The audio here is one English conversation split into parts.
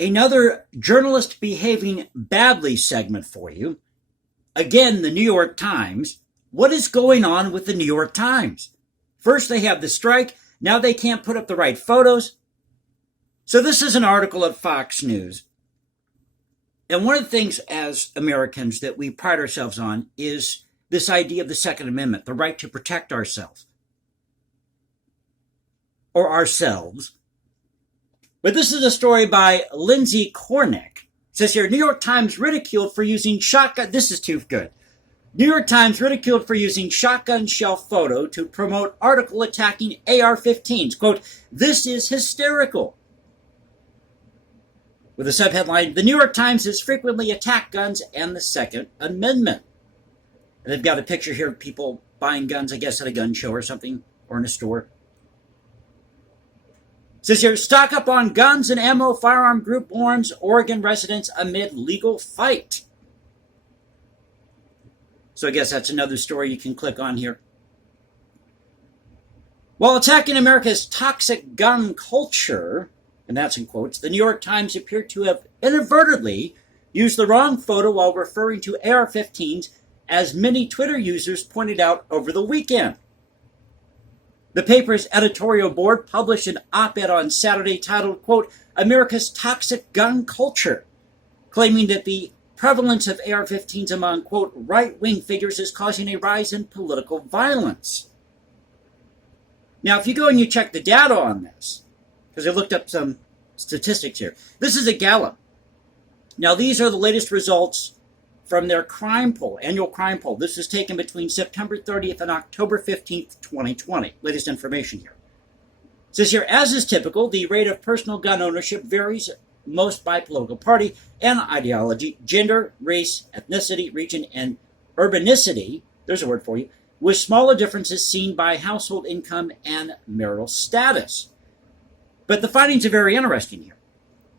Another journalist behaving badly segment for you. Again, the New York Times. What is going on with the New York Times? First they have the strike, now they can't put up the right photos. So this is an article at Fox News. And one of the things as Americans that we pride ourselves on is this idea of the Second Amendment, the right to protect ourselves. Or ourselves. But this is a story by Lindsay Kornick. It says here, New York Times ridiculed for using shotgun. This is too good. New York Times ridiculed for using shotgun shell photo to promote article attacking AR-15s. Quote, this is hysterical. With a subheadline, the New York Times has frequently attacked guns and the Second Amendment. And they've got a picture here of people buying guns, I guess, at a gun show or something, or in a store. It says here, stock up on guns and ammo, firearm group warns Oregon residents amid legal fight. So I guess that's another story you can click on here. While attacking America's toxic gun culture, and that's in quotes, the New York Times appeared to have inadvertently used the wrong photo while referring to AR-15s, as many Twitter users pointed out over the weekend. The paper's editorial board published an op-ed on Saturday titled, quote, America's Toxic Gun Culture, claiming that the prevalence of AR-15s among, quote, right-wing figures is causing a rise in political violence. Now, if you go and you check the data on this, because I looked up some statistics here, this is a Gallup. Now, these are the latest results from their crime poll, annual crime poll. This was taken between September 30th and October 15th, 2020. Latest information here. It says here, as is typical, the rate of personal gun ownership varies most by political party and ideology, gender, race, ethnicity, region, and urbanicity, there's a word for you, with smaller differences seen by household income and marital status. But the findings are very interesting here.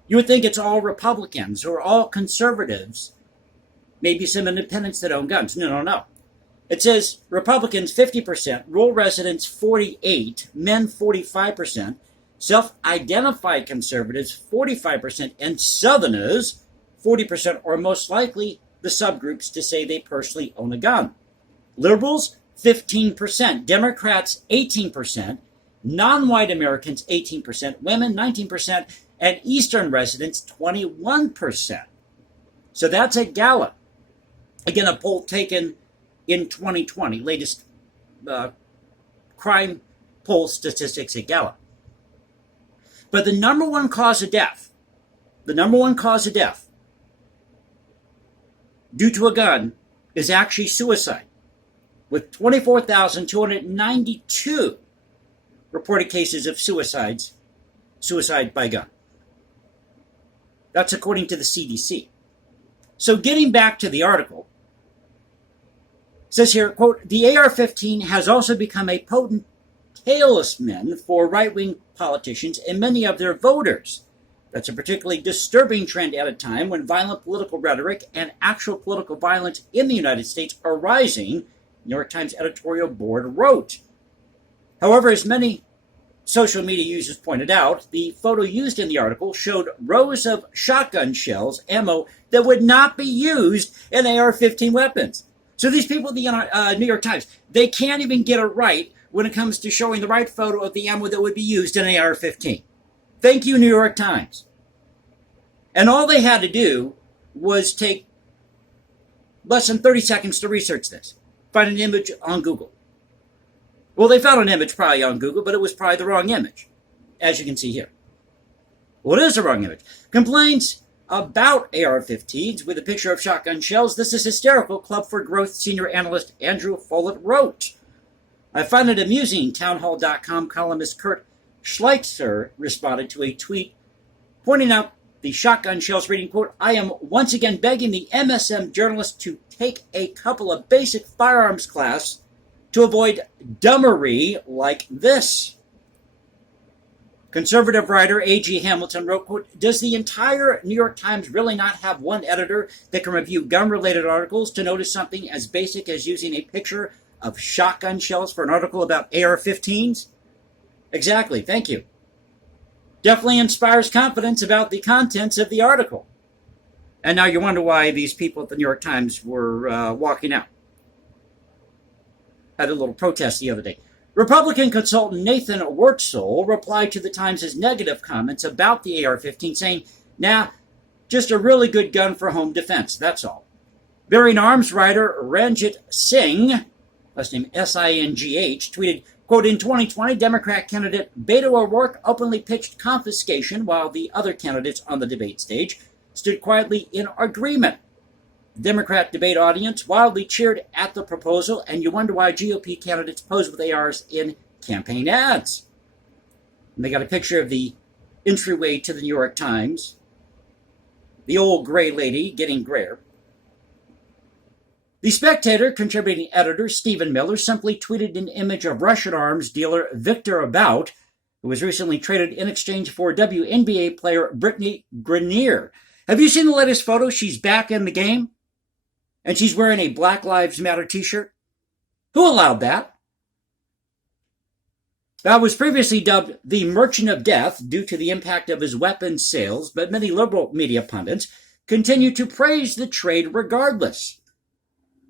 You would think it's all Republicans or all conservatives, maybe some independents that own guns. No. It says Republicans 50%, rural residents 48%, men 45%, self-identified conservatives 45%, and Southerners 40% are most likely the subgroups to say they personally own a gun. Liberals 15%, Democrats 18%, non-white Americans 18%, women 19%, and Eastern residents 21%. So that's at Gallup. Again, a poll taken in 2020, latest crime poll statistics at Gallup. But the number one cause of death due to a gun is actually suicide, with 24,292 reported cases of suicide by gun. That's according to the CDC. So getting back to the article, it says here, quote, the AR-15 has also become a potent talisman for right-wing politicians and many of their voters. That's a particularly disturbing trend at a time when violent political rhetoric and actual political violence in the United States are rising, New York Times editorial board wrote. However, as many social media users pointed out, the photo used in the article showed rows of shotgun shells, ammo, that would not be used in AR-15 weapons. So these people at the New York Times, they can't even get it right when it comes to showing the right photo of the ammo that would be used in an AR-15. Thank you, New York Times. And all they had to do was take less than 30 seconds to research this. Find an image on Google. Well, they found an image probably on Google, but it was probably the wrong image, as you can see here. Well, it is the wrong image. Complaints about AR-15s with a picture of shotgun shells. This is hysterical, Club for Growth senior analyst Andrew Follett wrote. I find it amusing, townhall.com columnist Kurt Schleitzer responded to a tweet pointing out the shotgun shells, reading, quote, I am once again begging the MSM journalist to take a couple of basic firearms class to avoid dumbery like this. Conservative writer A.G. Hamilton wrote, quote, does the entire New York Times really not have one editor that can review gun-related articles to notice something as basic as using a picture of shotgun shells for an article about AR-15s? Exactly, thank you. Definitely inspires confidence about the contents of the article. And now you wonder why these people at the New York Times were walking out. Had a little protest the other day. Republican consultant Nathan Wurtzel replied to the Times' negative comments about the AR-15, saying, "Nah, just a really good gun for home defense, that's all." Bearing Arms writer Ranjit Singh, last name S-I-N-G-H, tweeted, quote, "In 2020, Democrat candidate Beto O'Rourke openly pitched confiscation while the other candidates on the debate stage stood quietly in agreement. The Democrat debate audience wildly cheered at the proposal, and you wonder why GOP candidates pose with ARs in campaign ads." And they got a picture of the entryway to the New York Times. The old gray lady getting grayer. The Spectator contributing editor Stephen Miller simply tweeted an image of Russian arms dealer Victor About, who was recently traded in exchange for WNBA player Brittany Grenier. Have you seen the latest photo? She's back in the game, and she's wearing a Black Lives Matter t-shirt. Who allowed that? That was previously dubbed the Merchant of Death due to the impact of his weapons sales, but many liberal media pundits continue to praise the trade regardless.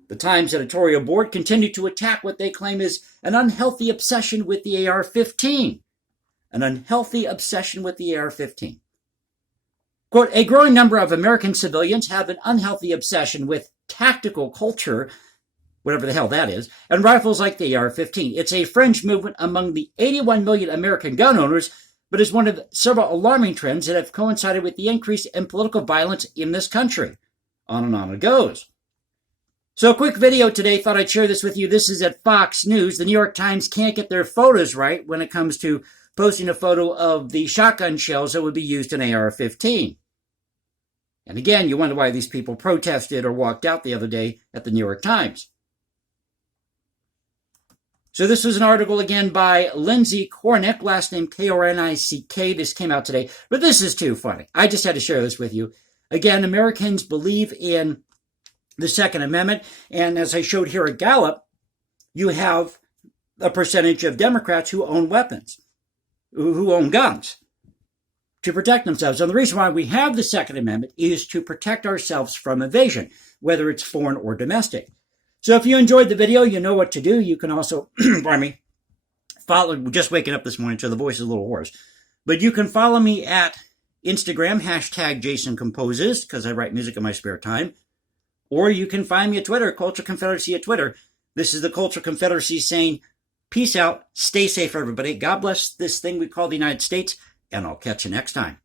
The Times editorial board continued to attack what they claim is an unhealthy obsession with the AR-15. An unhealthy obsession with the AR-15. Quote, "A growing number of American civilians have an unhealthy obsession with tactical culture," whatever the hell that is, "and rifles like the AR-15. It's a fringe movement among the 81 million American gun owners, but is one of several alarming trends that have coincided with the increase in political violence in this country." On and on it goes. So a quick video today, thought I'd share this with you. This is at Fox News. The New York Times can't get their photos right when it comes to posting a photo of the shotgun shells that would be used in AR-15. And again, you wonder why these people protested or walked out the other day at the New York Times. So this was an article again by Lindsay Kornick, last name Kornick. This came out today, but this is too funny. I just had to share this with you. Again, Americans believe in the Second Amendment, and as I showed here at Gallup, you have a percentage of Democrats who own weapons, who own guns to protect themselves. And the reason why we have the Second Amendment is to protect ourselves from invasion, whether it's foreign or domestic. So if you enjoyed the video, you know what to do. You can also, pardon me, follow, just waking up this morning, so the voice is a little hoarse. But you can follow me at Instagram, hashtag Jason Composes, because I write music in my spare time. Or you can find me at Twitter, Culture Confederacy at Twitter. This is the Culture Confederacy saying, peace out, stay safe, everybody. God bless this thing we call the United States, and I'll catch you next time.